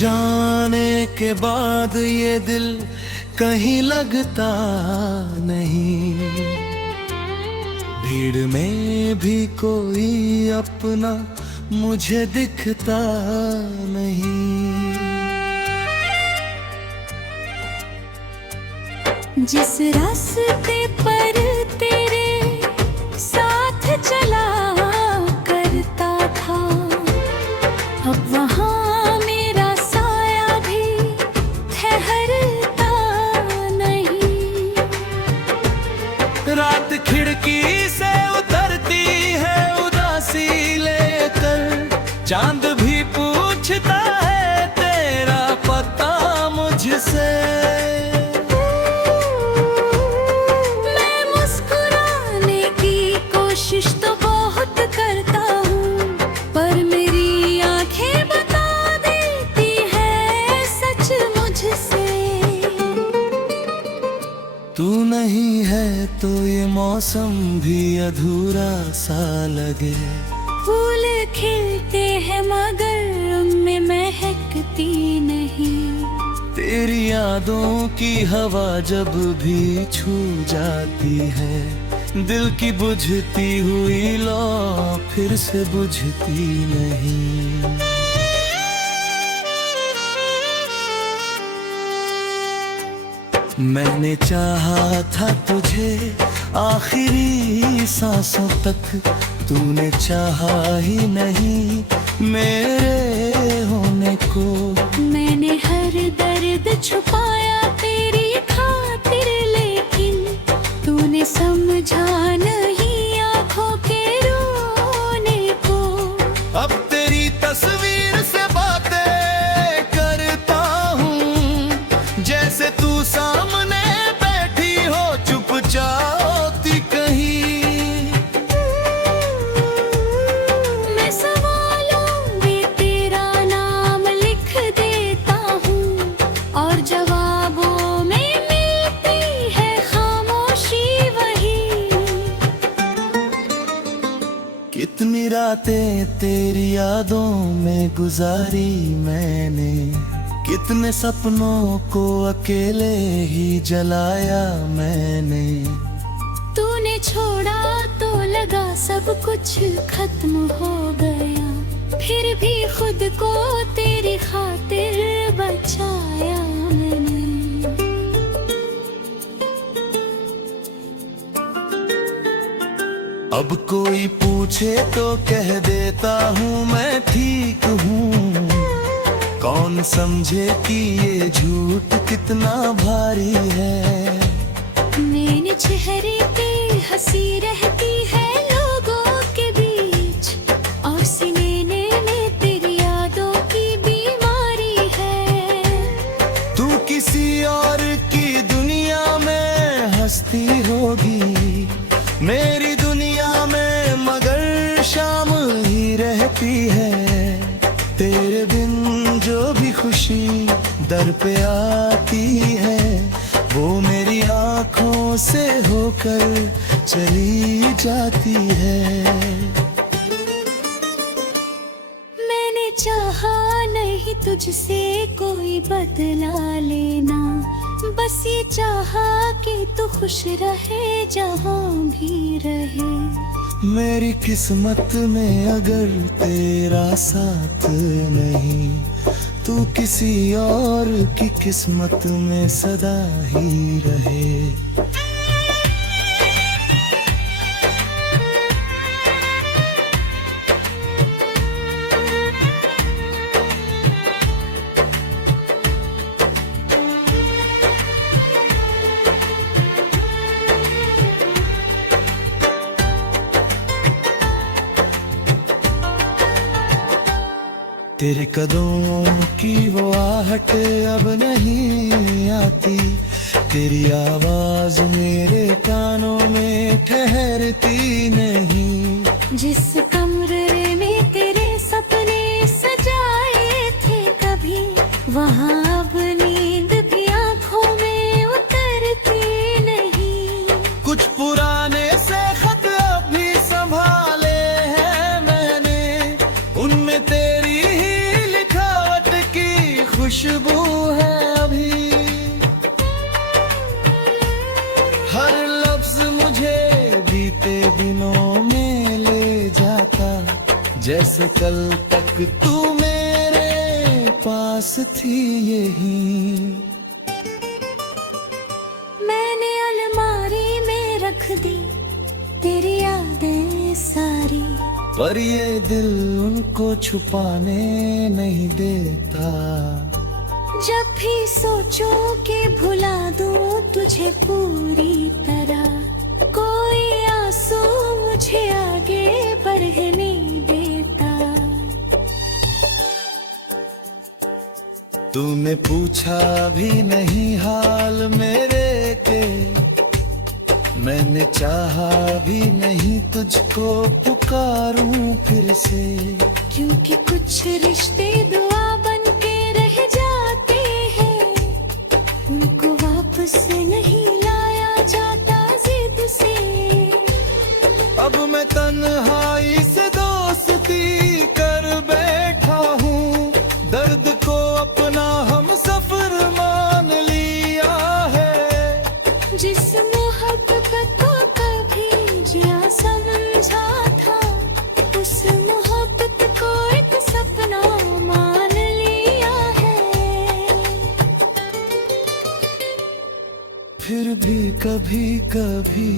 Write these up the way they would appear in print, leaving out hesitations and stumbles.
जाने के बाद ये दिल कहीं लगता नहीं, भीड़ में भी कोई अपना मुझे दिखता नहीं। जिस रास्ते पर तेरे साथ चला करता था, अब वहाँ मेरा साया भी ठहरता नहीं। रात खिड़की से उतरती है उदासी लेकर, चांद भी पूछता है तेरा पता मुझसे। कोशिश तो बहुत करता हूँ, पर मेरी आंखें बता देती है सच मुझसे। तू नहीं है तो ये मौसम भी अधूरा सा लगे। फूल खिलते हैं मगर उनमें महकती नहीं। तेरी यादों की हवा जब भी छू जाती है, दिल की बुझती हुई लौ फिर से बुझती नहीं। मैंने चाहा था तुझे आखिरी सांसों तक, तूने चाहा ही नहीं मेरे होने को। मैंने हर दर्द छुपाया तेरी खातिर, लेकिन तूने समझा नहीं आँखों के रोने को। अब तेरी तस्वीर से बातें करता हूँ, जैसे तू सामने बैठी हो चुपचाप कहीं। मैं सवालों में तेरा नाम लिख देता हूँ, और जवाबों में मिलती है खामोशी वही। कितनी रातें तेरी यादों में गुजारी मैंने, कितने सपनों को अकेले ही जलाया मैंने। तूने छोड़ा तो लगा सब कुछ खत्म हो गया, फिर भी खुद को तेरी खातिर बचाया मैंने। अब कोई पूछे तो कह देता हूँ मैं ठीक हूँ, कौन समझे कि ये झूठ कितना भारी है। मेरे चेहरे पे हंसी रहती है लोगों के बीच, और सीने में तेरी यादों की बीमारी है। तू किसी और की दुनिया में हंसती होगी, मेरी दुनिया में मगर शामिल ही रहती है। तेरे बिन जो भी खुशी दर पे आती है, वो मेरी आँखों से होकर चली जाती है। मैंने चाहा नहीं तुझसे कोई बदला लेना, बस ये चाहा कि तू खुश रहे जहाँ भी रहे। मेरी किस्मत में अगर तेरा साथ नहीं, तू किसी और की किस्मत में सदा ही रहे। तेरे कदमों की वो आहट अब नहीं आती, तेरी आवाज मेरे कानों में ठहरती नहीं। जिस कमरे में तेरे सपने सजाए थे कभी, वहाँ अब नींद भी आँखों में उतरती नहीं। कुछ पुराने से खत अभी संभाले हैं मैंने, उनमें तेरी ही लिखावट की दिनों में ले जाता, जैसे कल तक तू मेरे पास थी यही। मैंने अलमारी में रख दी तेरी यादें सारी, पर ये दिल उनको छुपाने नहीं देता। जब भी सोचूं कि भुला दूं तुझे पूरी तरह, कोई आंसू मुझे आगे बढ़ने देता। तूने पूछा भी नहीं हाल मेरे के, मैंने चाहा भी नहीं तुझको पुकारूं फिर से। क्योंकि कुछ रिश्ते दुआ बन के रह जाते हैं, उनको वापस नहीं लाया जाता जिद से। अब मैं तन्हाई से दोस्ती कर बैठा हूँ, दर्द को अपना हम सफर मान लिया है। जिस मोहब्बत को कभी जिया समझा था, उस मोहब्बत को एक सपना मान लिया है। फिर भी कभी कभी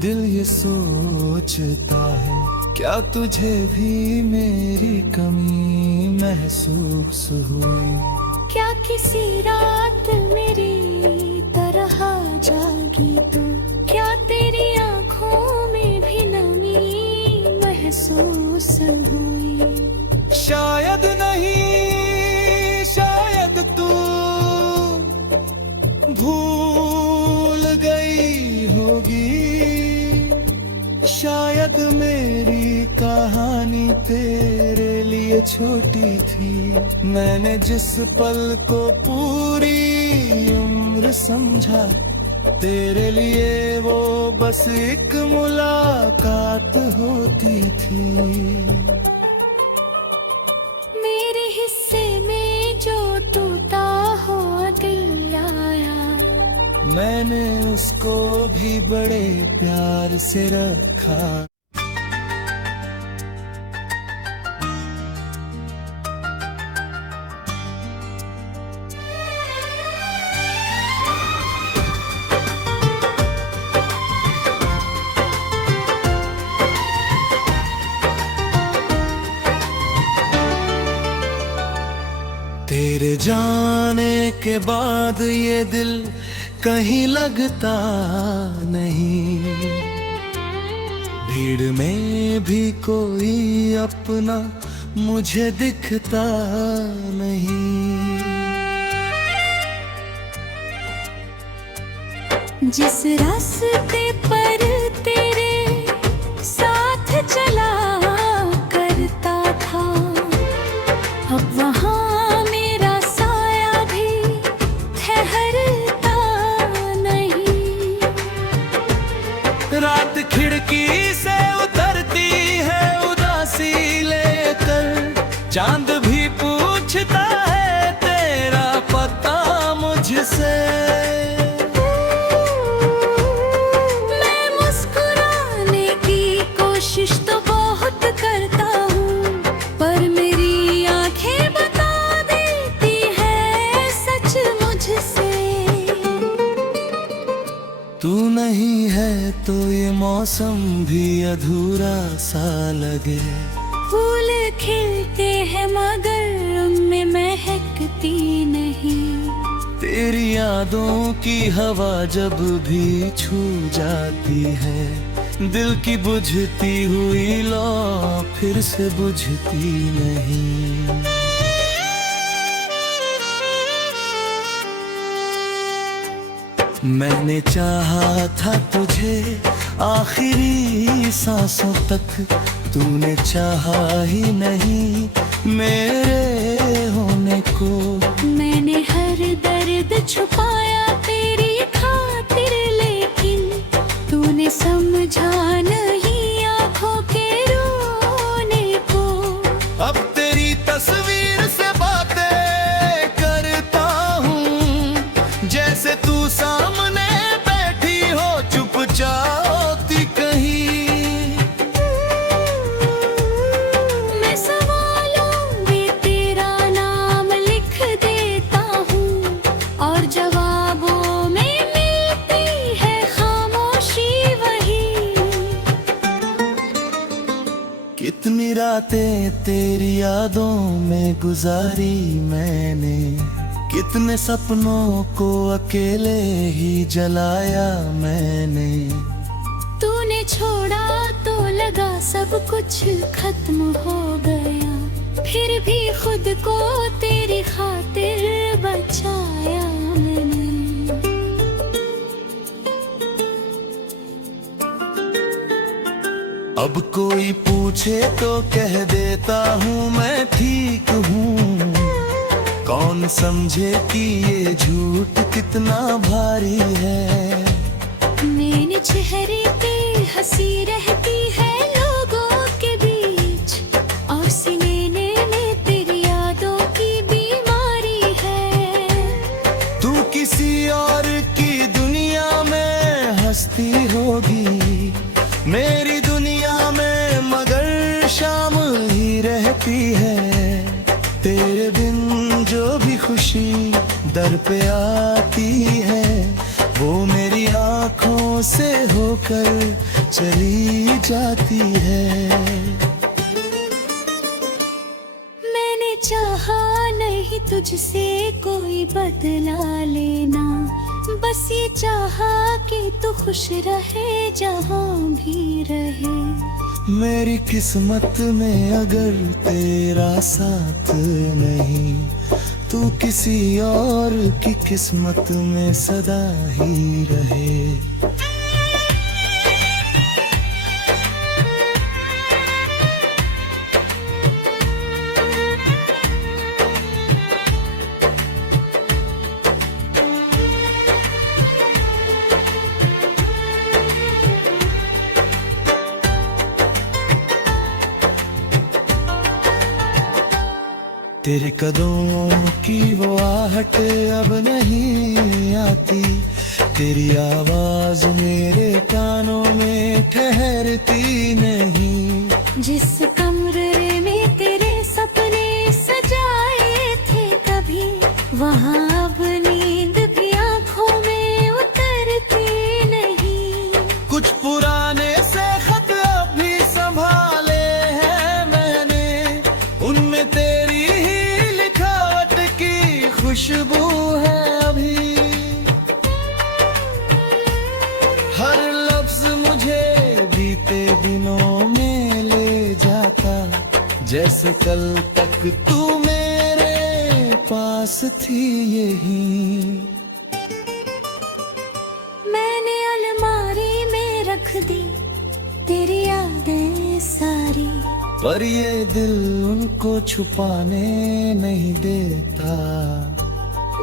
दिल ये सोचता है, क्या तुझे भी मेरी कमी महसूस हुई? क्या किसी रात मेरी तरह जागी तू? क्या तेरी आँखों में भी नमी महसूस हुई? शायद नहीं, शायद तू भूल गई होगी, शायद मेरी कहानी तेरे लिए छोटी थी। मैंने जिस पल को पूरी उम्र समझा, तेरे लिए वो बस एक मुलाकात होती थी। मेरे हिस्से में जो टूटा हुआ दिल आया, मैंने उसको भी बड़े प्यार से रखा। तेरे जाने के बाद ये दिल कहीं लगता नहीं, भीड़ में भी कोई अपना मुझे दिखता नहीं। जिस रास्ते पर तेरे साथ चला करता था, अब वहाँ रात खिड़की से उतरती है उदासी लेकर, चांद भी पूछता है तेरा पता मुझसे। मैं मुस्कुराने की कोशिश तो बहुत करता हूँ, पर मेरी आंखें बता देती है सच मुझसे। तू नहीं है तो ये मौसम भी अधूरा सा लगे। फूल खिलते हैं मगर उनमें महकती नहीं। तेरी यादों की हवा जब भी छू जाती है, दिल की बुझती हुई लौ फिर से बुझती नहीं। मैंने चाहा था तुझे आखिरी सांसों तक, तूने चाहा ही नहीं मेरे होने को। मैंने हर दर्द छुपाया तेरी खातिर, लेकिन तूने समझा नहीं आँखों के रोने को। अब तेरी तस्वीर से बातें करता हूँ, जैसे तू सामने बैठी हो चुपचाप कहीं। कितनी रातें तेरी यादों में गुजारी मैंने, कितने सपनों को अकेले ही जलाया मैंने। तूने छोड़ा तो लगा सब कुछ खत्म हो गया, फिर भी खुद को तेरी खातिर बचाया मैंने। अब कोई पूछे तो कह देता हूँ मैं ठीक हूँ, कौन समझे कि ये झूठ कितना भारी है। मेरे चेहरे पे हंसी रहती है लोगों के बीच, और सीने में तेरी यादों की बीमारी है। तू किसी और की दुनिया में हंसती होगी, मेरी दुनिया में मगर शाम ही रहती है। तेरे बिन जो भी खुशी दर पे आती है, वो मेरी आँखों से होकर चली जाती है। मैंने चाहा नहीं तुझसे कोई बदला लेना, बस ये चाहा कि तू खुश रहे जहाँ भी रहे। मेरी किस्मत में अगर तेरा साथ नहीं, तू किसी और की किस्मत में सदा ही रहे। तेरे कदमों की वो आहट अब नहीं आती, तेरी आवाज मेरे कानों में ठहरती नहीं। जिस कमरे में तेरे सपने सजाए थे कभी, वहाँ अब नींद भी आँखों में उतरती नहीं। कुछ पुराने से खत अभी संभाले हैं मैंने, उनमें तेरी ही लिखावट की खुशबू है अभी। हर लफ्ज मुझे बीते दिनों में ले जाता, जैसे कल तक तू मेरे पास थी यही। मैंने अलमारी में रख दी तेरी यादें सारी, पर ये दिल उनको छुपाने नहीं देता।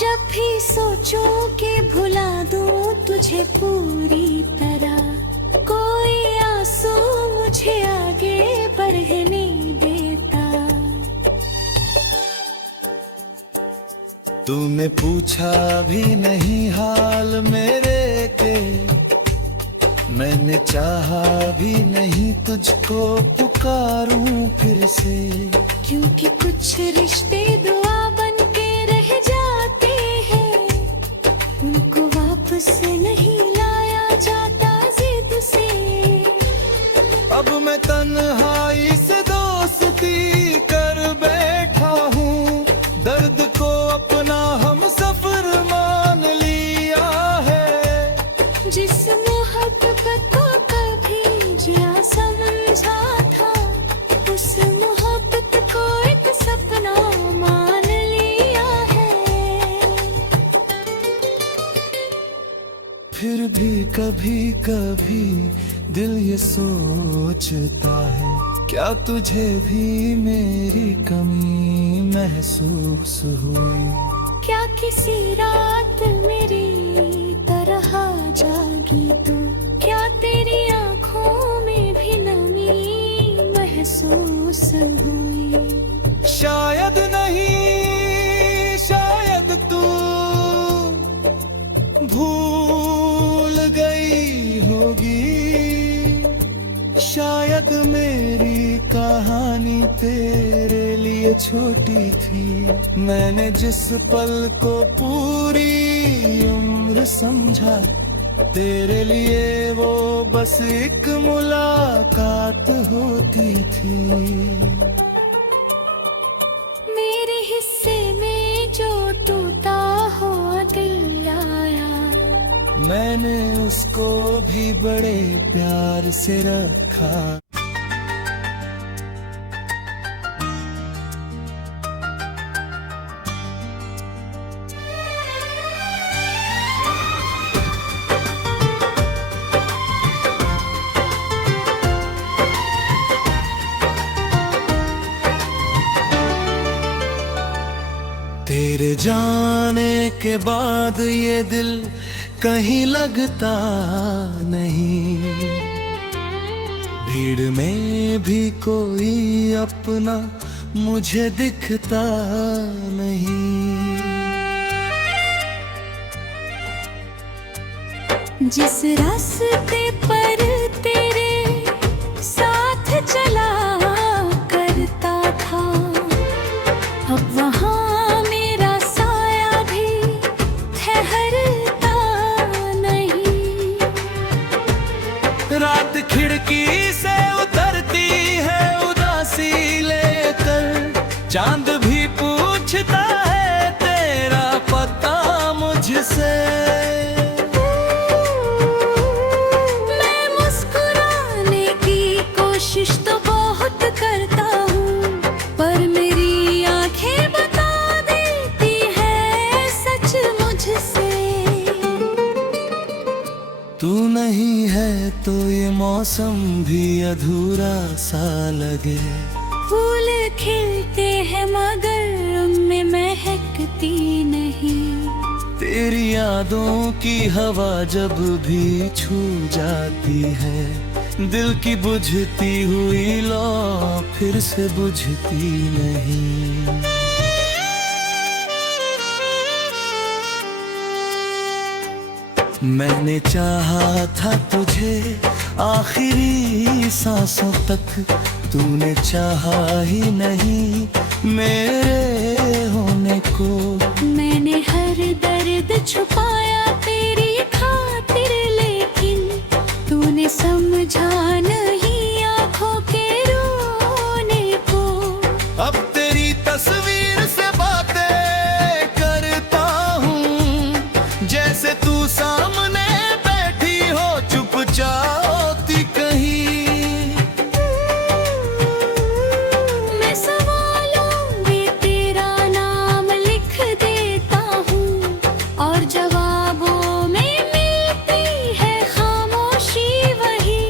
जब भी सोचूं कि भुला दूं तुझे पूरी तरह, कोई आंसू मुझे आगे बढ़ने देता। तूने पूछा भी नहीं हाल मेरे के, मैंने चाहा भी नहीं तुझको पुकारूं फिर से। क्योंकि कुछ रिश्ते दुआ बन के रह जाते हैं, उनको वापस नहीं लाया जाता जिद से। अब मैं तन्हाई से दोस्ती कर बैठा हूँ, दर्द को अपना हम सफर मान लिया है। जिस मोहब्बत को कभी जिया समझा था, उस मोहब्बत को एक सपना मान लिया है। फिर भी कभी कभी दिल ये सोचता है, क्या तुझे भी मेरी कमी महसूस हुई। क्या किसी रात मेरी तरह जागी तू, क्या तेरी आँखों में भी नमी महसूस हुई। शायद नहीं, शायद तू भूल गई होगी, शायद मेरी कहानी तेरे लिए छोटी थी। मैंने जिस पल को पूरी उम्र समझा, तेरे लिए वो बस एक मुलाकात होती होती थी। मेरे हिस्से में जो टूटा हो दिल आया, मैंने उसको भी बड़े प्यार से रखा। तेरे जाने के बाद ये दिल कहीं लगता नहीं, भीड़ में भी कोई अपना मुझे दिखता नहीं। जिस रास्ते पर तेरे साथ चला करता था, अब वहाँ रात खिड़की से उतरती है उदासी लेकर, चांद भी पूछता है तेरा पता मुझसे। मैं मुस्कुराने की कोशिश तो बहुत करता हूँ, पर मेरी आंखें बता देती है सच मुझसे। तू नहीं है तो ये मौसम भी अधूरा सा लगे। फूल खिलते हैं मगर उनमें महकती नहीं। तेरी यादों की हवा जब भी छू जाती है, दिल की बुझती हुई लौ फिर से बुझती नहीं। मैंने चाहा था तुझे आखिरी सांसों तक, तूने चाहा ही नहीं मेरे होने को। मैंने हर दर्द छुपाया तेरी खातिर, लेकिन तूने समझा नहीं आँखों के रोने को। अब तेरी तस्वीर से बातें करता हूँ, जैसे तू सामने बैठी हो चुपचाती कहीं। मैं सवालों में तेरा नाम लिख देता हूँ, और जवाबों में मिलती है खामोशी वही।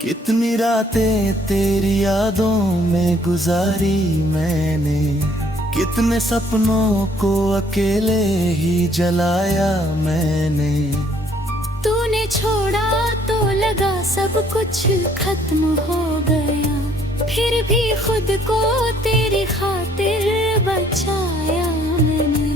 कितनी रातें तेरी यादों में गुजारी मैंने, कितने सपनों को अकेले ही जलाया मैंने। तूने छोड़ा तो लगा सब कुछ खत्म हो गया, फिर भी खुद को तेरी खातिर बचाया मैंने।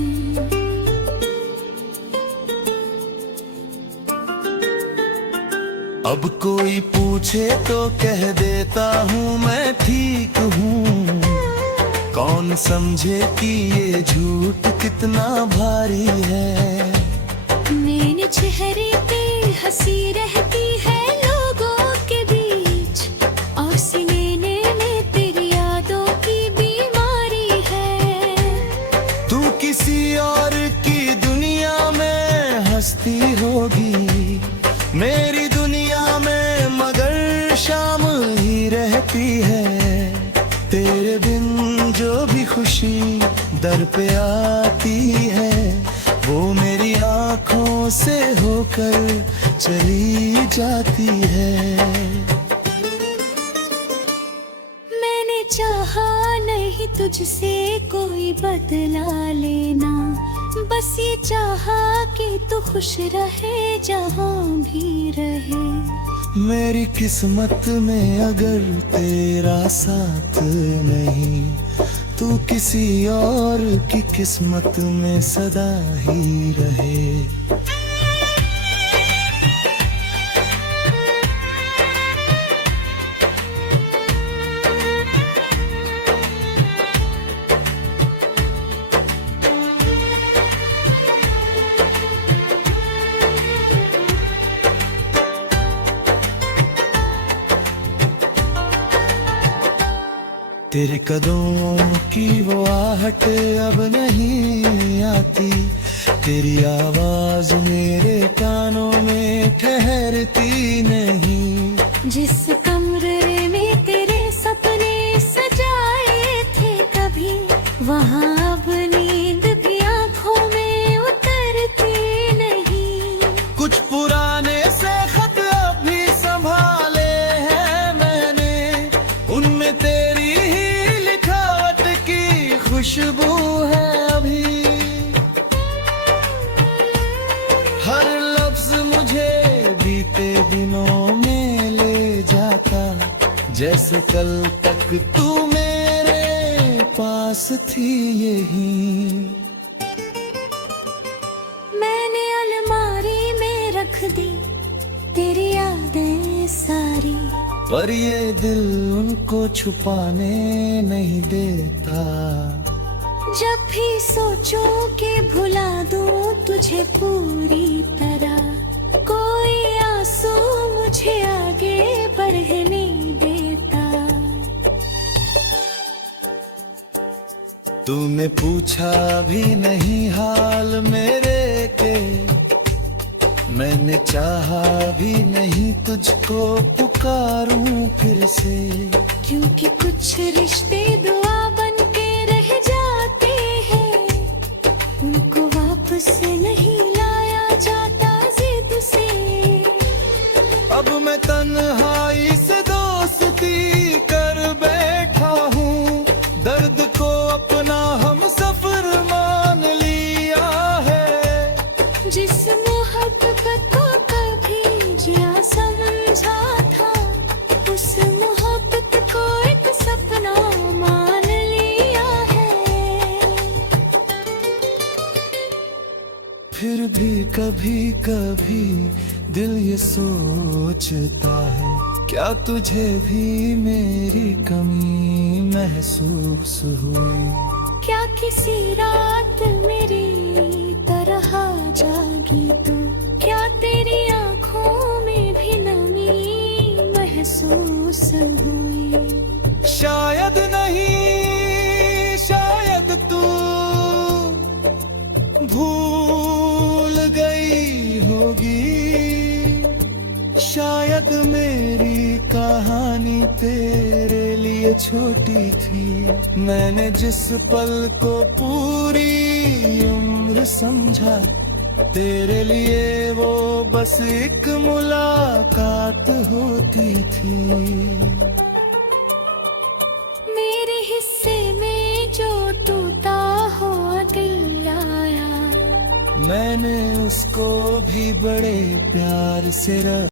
अब कोई पूछे तो कह देता हूँ मैं ठीक हूँ, कौन समझे कि ये झूठ कितना भारी है। मेरे चेहरे पे हंसी रहती है लोगों के बीच, और सीने में तेरी यादों की बीमारी है। तू किसी और की दुनिया में हंसती होगी, मेरी दुनिया में मगर शाम ही रहती है। तेरे बिन जो भी खुशी दर पे आती है, वो मेरी आँखों से होकर चली जाती है। मैंने चाहा नहीं तुझसे कोई बदला लेना, बस ये चाहा कि तू खुश रहे जहाँ भी रहे। मेरी किस्मत में अगर तेरा साथ नहीं, तू किसी और की किस्मत में सदा ही रहे। तेरे कदमों की वो आहट अब नहीं आती, तेरी आवाज मेरे कानों में ठहरती नहीं। जिस कमरे में तेरे सपने सजाए थे कभी, वहाँ अब नींद भी आंखों में उतरती नहीं। कुछ पुराने से खत अभी संभाले हैं मैंने, उनमें तेरी ही लिखावट की खुशबू है अभी। हर लफ्ज मुझे बीते दिनों में ले जाता, जैसे कल तक तू मेरे पास थी यही। मैंने अलमारी में रख दी तेरी यादें सारी, पर ये दिल उनको छुपाने नहीं देता। जब भी सोचूं कि भुला दूं तुझे पूरी तरह, कोई आंसू मुझे आगे बढ़ने नहीं देता। तूने पूछा भी नहीं हाल मेरे के, मैंने चाहा भी नहीं तुझको पुकारूं फिर से। क्योंकि कुछ रिश्ते दुआ बन के रह जाते हैं, उनको वापस नहीं लाया जाता जिद से। अब मैं तन्हाई से दोस्ती कर बैठा हूँ, दर्द को अपना हम सफर मान लिया है। जिस मोहब्बत को कभी जिया समझा था, उस मोहब्बत को एक सपना मान लिया है। फिर भी कभी कभी दिल ये सोचता है, क्या तुझे भी मेरी कमी महसूस हुई? क्या किसी रात मेरी तरह जागी तू? क्या तेरी आंखों में भी नमी महसूस हुई? शायद नहीं, शायद तू भूल गई होगी, शायद मेरी कहानी तेरे लिए छोटी थी। मैंने जिस पल को पूरी उम्र समझा, तेरे लिए वो बस एक मुलाकात होती थी। मेरे हिस्से में जो टूटा हो दिल आया, मैंने उसको भी बड़े प्यार से